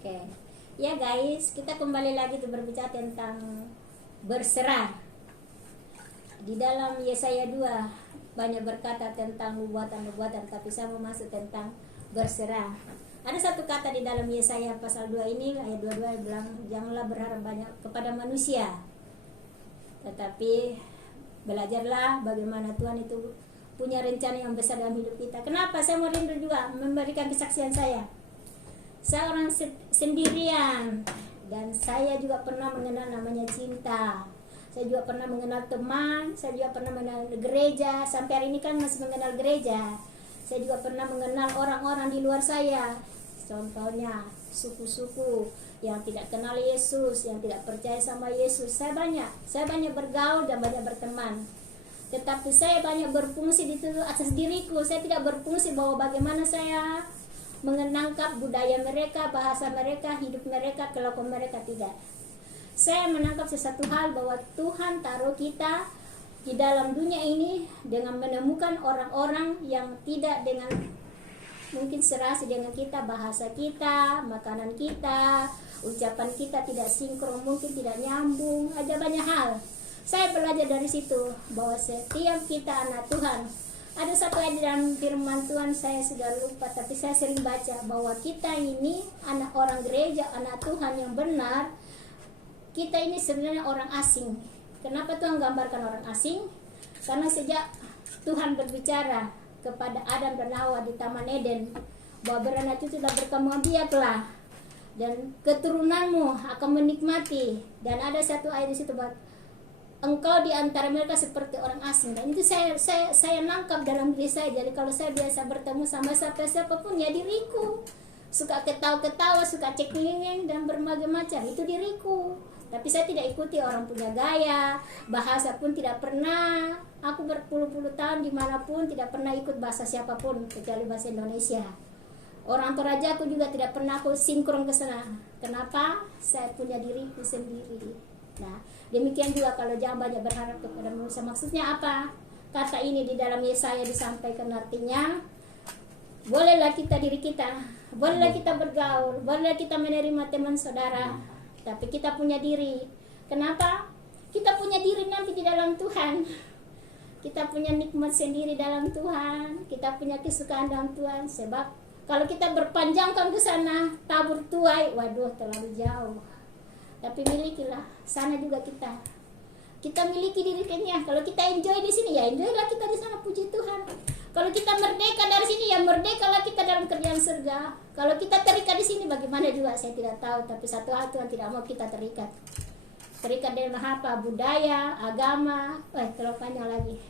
Oke. Ya guys, kita kembali lagi tuh berbicara tentang berserah. Di dalam Yesaya 2 banyak berkata tentang nubuatan-nubuatan, tapi saya mau masuk tentang berserah. Ada satu kata di dalam Yesaya pasal 2 ini, ayat 22 yang bilang, janganlah berharap banyak kepada manusia, tetapi belajarlah bagaimana Tuhan itu punya rencana yang besar dalam hidup kita. Kenapa? Saya mau rindu juga memberikan kesaksian saya. Saya orang sendirian, dan saya juga pernah mengenal namanya cinta. Saya juga pernah mengenal teman, saya juga pernah mengenal gereja. Sampai hari ini kan masih mengenal gereja. Saya juga pernah mengenal orang-orang di luar saya. Contohnya suku-suku yang tidak kenal Yesus, yang tidak percaya sama Yesus. Saya banyak bergaul dan banyak berteman. Tetapi saya banyak berfungsi di atas diriku. Saya tidak berfungsi bahwa bagaimana saya menangkap budaya mereka, bahasa mereka, hidup mereka, kelakuan mereka, tidak. Saya menangkap sesuatu hal bahwa Tuhan taruh kita di dalam dunia ini dengan menemukan orang-orang yang tidak dengan mungkin serasi dengan kita, bahasa kita, makanan kita, ucapan kita tidak sinkron, mungkin tidak nyambung, ada banyak hal. Saya belajar dari situ bahwa setiap kita anak Tuhan. Ada satu ayat dalam firman Tuhan, saya sudah lupa, tapi saya sering baca bahwa kita ini anak orang gereja, anak Tuhan yang benar. Kita ini sebenarnya orang asing. Kenapa Tuhan gambarkan orang asing? Karena sejak Tuhan berbicara kepada Adam dan Hawa di Taman Eden bahwa beranak cucu dan berkembang biaklah, dan keturunanmu akan menikmati. Dan ada satu ayat di situ bahwa engkau di antara mereka seperti orang asing. Dan itu saya nangkap dalam diri saya. Jadi kalau saya biasa bertemu sama siapapun, ya diriku suka ketawa-ketawa, suka cekling dan berbagai macam, itu diriku. Tapi saya tidak ikuti orang punya gaya, bahasa pun tidak pernah. Aku berpuluh-puluh tahun dimanapun tidak pernah ikut bahasa siapapun kecuali bahasa Indonesia. Orang Toraja aku juga tidak pernah aku sinkron ke sana. Kenapa? Saya punya diriku sendiri. Nah, demikian juga kalau jangan banyak berharap kepada manusia. Maksudnya apa? Kata ini di dalam Yesaya disampaikan artinya, bolehlah kita diri kita, bolehlah kita bergaul, bolehlah kita menerima teman saudara, tapi kita punya diri. Kenapa? Kita punya diri nanti di dalam Tuhan. Kita punya nikmat sendiri dalam Tuhan. Kita punya kesukaan dalam Tuhan. Sebab kalau kita berpanjangkan ke sana, tabur tuai, waduh terlalu jauh. Tapi milikilah sana juga kita. Kita miliki diri kita. Kalau kita enjoy di sini, ya enjoylah kita di sana, puji Tuhan. Kalau kita merdeka dari sini, ya merdekalah kita dalam kerjaan surga. Kalau kita terikat di sini, bagaimana juga saya tidak tahu. Tapi satu hal, Tuhan tidak mau kita terikat. Terikat dengan apa? Budaya, agama. Terlalu panjang lagi.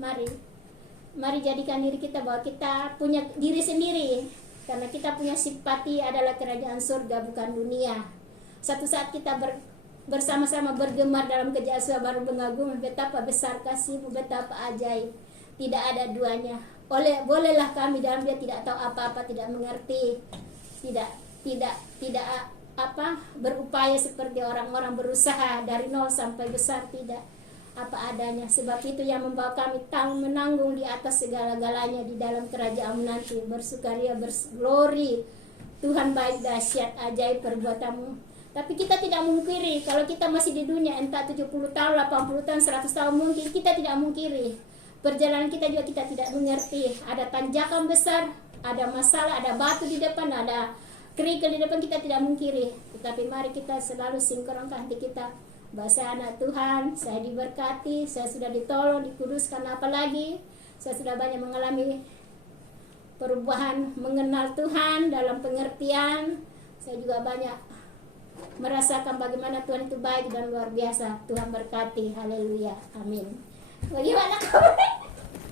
Mari jadikan diri kita bahwa kita punya diri sendiri. Karena kita punya simpati adalah kerajaan surga, bukan dunia. Satu saat kita bersama-sama bergemar dalam kerjaan surga, baru mengagumi betapa besar kasih-Mu, betapa ajaib. Tidak ada duanya. Bolehlah kami dalam dia tidak tahu apa-apa, tidak mengerti, tidak berupaya seperti orang-orang berusaha dari nol sampai besar, tidak, apa adanya. Sebab itu yang membawa kami menanggung di atas segala-galanya di dalam kerajaan nanti, bersukaria, berglori. Tuhan baik, dahsyat, ajaib perbuatan-Mu. Tapi kita tidak mungkiri kalau kita masih di dunia, entah 70 tahun, 80 tahun, 100 tahun mungkin, kita tidak mungkiri. Perjalanan kita juga kita tidak mengerti. Ada tanjakan besar, ada masalah, ada batu di depan, ada kerikil di depan, kita tidak mungkiri. Tetapi mari kita selalu sinkronkan hati kita. Bahasa anak Tuhan, saya diberkati, saya sudah ditolong, dikuduskan, apalagi saya sudah banyak mengalami perubahan, mengenal Tuhan dalam pengertian. Saya juga banyak merasakan bagaimana Tuhan itu baik dan luar biasa. Tuhan berkati, haleluya, amin. Bagaimana kamu?